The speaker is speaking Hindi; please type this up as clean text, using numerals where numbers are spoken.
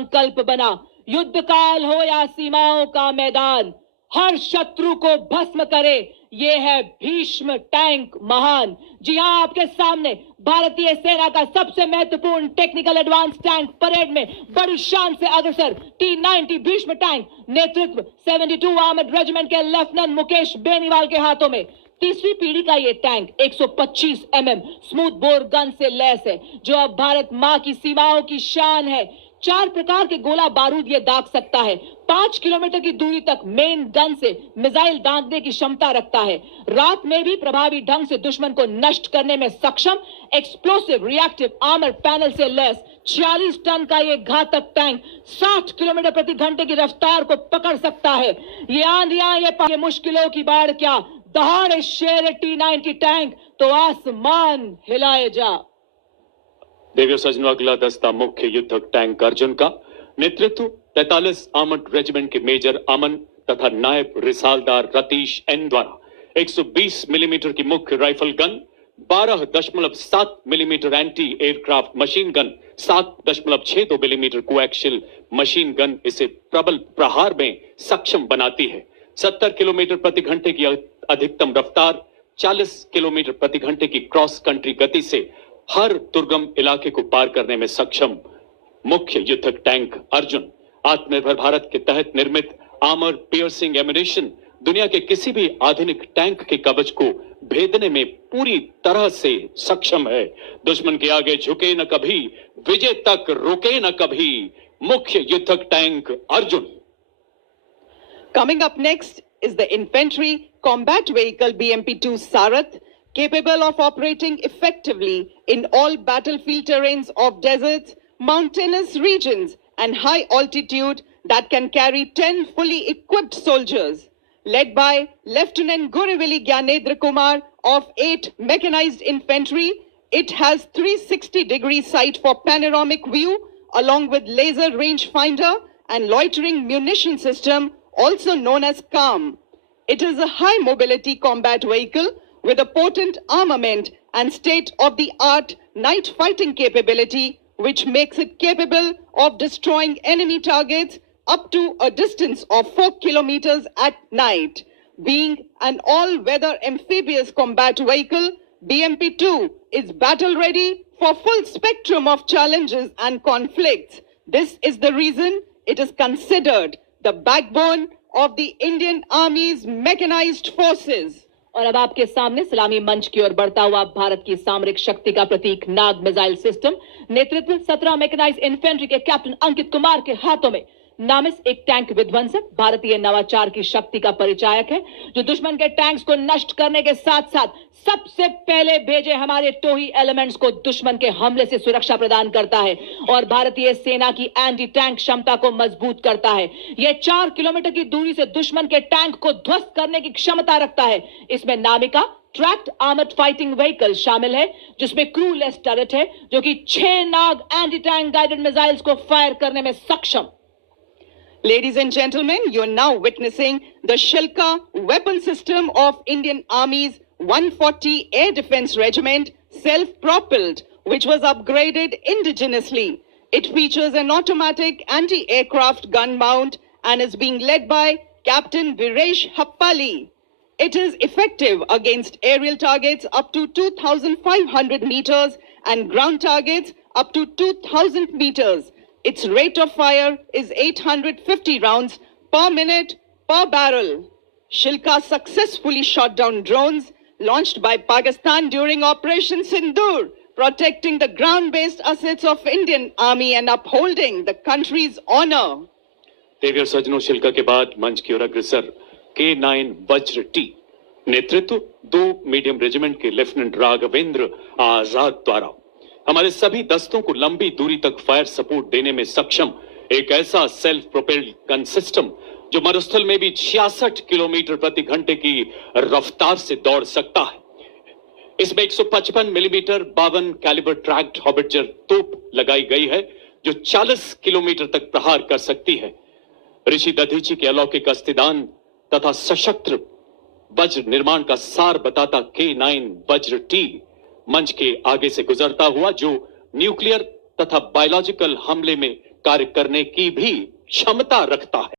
संकल्प बना। युद्ध काल हो या सीमाओं का मैदान, हर शत्रु को भस्म करे, ये है भीष्म टैंक महान। जी हां, आपके सामने भारतीय सेना का सबसे महत्वपूर्ण टेक्निकल एडवांस टैंक परेड में बड़ी शान से अग्रसर T-90 भीष्म टैंक, नेतृत्व 72 आर्मर्ड रेजिमेंट के लेफ्टिनेंट मुकेश बेनीवाल के हाथों में। तीसरी पीढ़ी का ये tank 125 mm smooth bore gun से लैस है, जो अब भारत मां की सीमाओं की शान है। 4 प्रकार के गोला बारूद ये दाग सकता है। 5 किलोमीटर की दूरी तक मेन गन से मिसाइल दागने की क्षमता रखता है। रात में भी प्रभावी ढंग से दुश्मन को नष्ट करने में सक्षम एक्सप्लोसिव रिएक्टिव आर्मर पैनल से लैस 46 टन का ये घातक टैंक 60 किलोमीटर प्रति घंटे की रफ्तार को पकड़ सकता है। ये आंधियां, ये मुश्किलों की बाढ़ क्या, दहाड़ शेर T-90 टैंक तो आसमान हिलाए जा। देवियों सजनों, अगला दस्ता मुख्य युद्धक टैंक अर्जुन का नेतृत्व 43 आर्मर्ड रेजिमेंट के मेजर अमन तथा नायब रिसालदार रतीश एन द्वारा 120 मिलीमीटर की मुख्य rifle gun, 12.7 millimetre anti aircraft machine gun, 7.62 millimetre coaxial machine gun इसे प्रबल प्रहार में सक्षम बनाती है। 70 किलोमीटर प्रति घंटे की अधिकतम रफ्तार, 40 किलोमीटर प्रति घंटे की क्रॉस कंट्री गति से हर दुर्गम इलाके को पार करने में सक्षम मुख्य युद्धक टैंक अर्जुन आत्मनिर्भर भारत के तहत निर्मित आर्मर पियर्सिंग एम्यूनिशन दुनिया के किसी भी आधुनिक टैंक के कवच को भेदने में पूरी तरह से सक्षम है। दुश्मन के आगे झुके न कभी, विजय तक रुके न कभी, मुख्य युद्धक tank Arjun. Coming up next is the infantry combat vehicle BMP-2 Sarath, capable of operating effectively in all battlefield terrains of deserts, mountainous regions and high altitude, that can carry 10 fully equipped soldiers. Led by Lieutenant Gurivili Gyanendra Kumar of 8 Mechanized Infantry, it has 360-degree sight for panoramic view along with laser rangefinder and loitering munition system, also known as CARM. It is a high mobility combat vehicle with a potent armament and state-of-the-art night fighting capability, which makes it capable of destroying enemy targets up to a distance of 4 kilometers at night. Being an all-weather amphibious combat vehicle, BMP-2 is battle-ready for full spectrum of challenges and conflicts. This is the reason it is considered the backbone of the Indian Army's mechanized forces. और अब आपके सामने सलामी मंच की ओर बढ़ता हुआ भारत की सामरिक शक्ति का प्रतीक नाग मिसाइल सिस्टम, नेतृत्व 17 मैकेनाइज्ड इन्फेंट्री के कैप्टन अंकित कुमार के हाथों में। नामिस एक टैंक विध्वंसक भारतीय नवाचार की शक्ति का परिचायक है, जो दुश्मन के टैंक्स को नष्ट करने के साथ साथ सबसे पहले भेजे हमारे टोही एलिमेंट्स को दुश्मन के हमले से सुरक्षा प्रदान करता है और भारतीय सेना की एंटी टैंक क्षमता को मजबूत करता है। यह 4 किलोमीटर की दूरी से दुश्मन के टैंक को ध्वस्त करने की क्षमता रखता है। इसमें नामिका ट्रैक्ड आर्मर्ड फाइटिंग व्हीकल शामिल है, जिसमें क्रू लेस टर्रेट है, जो कि 6 नाग एंटी टैंक गाइडेड मिसाइल्स को फायर करने में सक्षम। Ladies and gentlemen, you are now witnessing the Shilka weapon system of Indian Army's 140 Air Defense Regiment, self-propelled, which was upgraded indigenously. It features an automatic anti-aircraft gun mount and is being led by Captain Viresh Happali. It is effective against aerial targets up to 2,500 meters and ground targets up to 2,000 meters. Its rate of fire is 850 rounds per minute per barrel. Shilka successfully shot down drones launched by Pakistan during Operation Sindoor, protecting the ground-based assets of Indian Army and upholding the country's honor. देवियों सजनों, शिल्का के बाद मंच की ओर अग्रसर K9 वज्र टी, नेतृत्व 2 मीडियम रेजिमेंट के लेफ्टिनेंट राघवेंद्र आजाद द्वारा हमारे सभी दस्तों को लंबी दूरी तक फायर सपोर्ट देने में सक्षम एक ऐसा सेल्फ प्रोपेल्ड गन सिस्टम जो मरुस्थल में भी 66 किलोमीटर प्रति घंटे की रफ्तार से दौड़ सकता है। इसमें 155 मिलीमीटर 52 कैलिबर ट्रैक्ड हॉबिटजर तोप लगाई गई है, जो 40 किलोमीटर तक प्रहार कर सकती है। ऋषि दधीची के अलौकिक अस्तिदान तथा सशस्त्र वज्र निर्माण का सार बताता K9 वज्र टी मंच के आगे से गुजरता हुआ, जो न्यूक्लियर तथा बायोलॉजिकल हमले में कार्य करने की भी क्षमता रखता है।